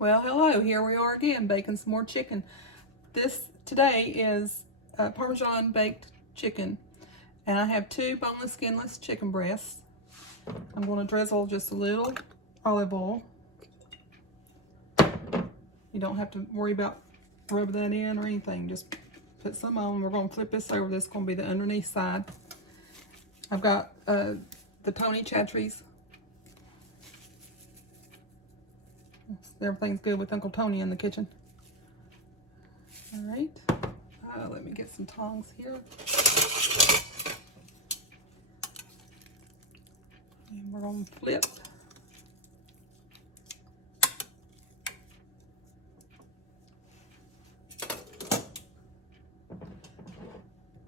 Well, hello, here we are again, baking some more chicken. This today is Parmesan baked chicken, and I have 2 boneless, skinless chicken breasts. I'm going to drizzle just a little olive oil. You don't have to worry about rubbing that in or anything, just put some on. We're going to flip this over. This is going to be the underneath side. I've got the Tony Chachere's. Everything's good with Uncle Tony in the kitchen. All right, let me get some tongs here. And we're gonna flip.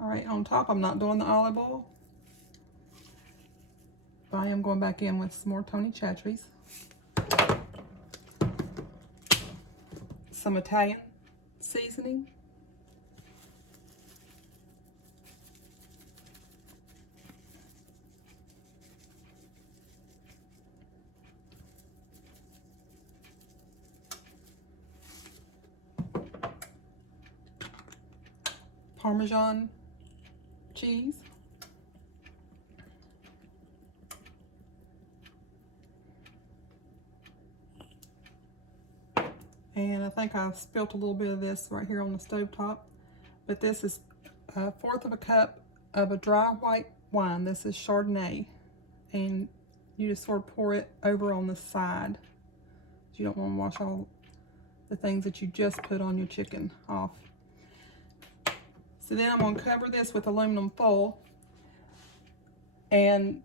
All right, on top, I'm not doing the olive oil. But I am going back in with some more Tony Chachere's. Some Italian seasoning. Parmesan cheese. And I think I spilt a little bit of this right here on the stove top. But this is 1/4 of a cup of a dry white wine. This is Chardonnay. And you just sort of pour it over on the side. You don't want to wash all the things that you just put on your chicken off. So then I'm going to cover this with aluminum foil. And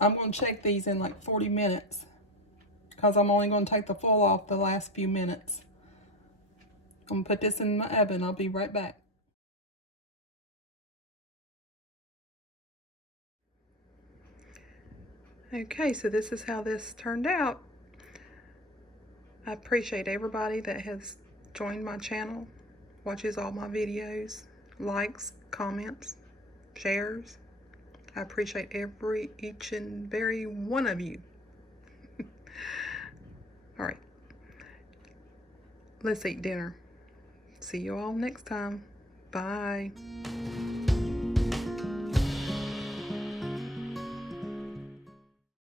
I'm going to check these in like 40 minutes. Because I'm only going to take the foil off the last few minutes. I'm going to put this in my oven. I'll be right back. Okay, so this is how this turned out. I appreciate everybody that has joined my channel, watches all my videos, likes, comments, shares. I appreciate each and every one of you. All right, let's eat dinner. See you all next time. Bye.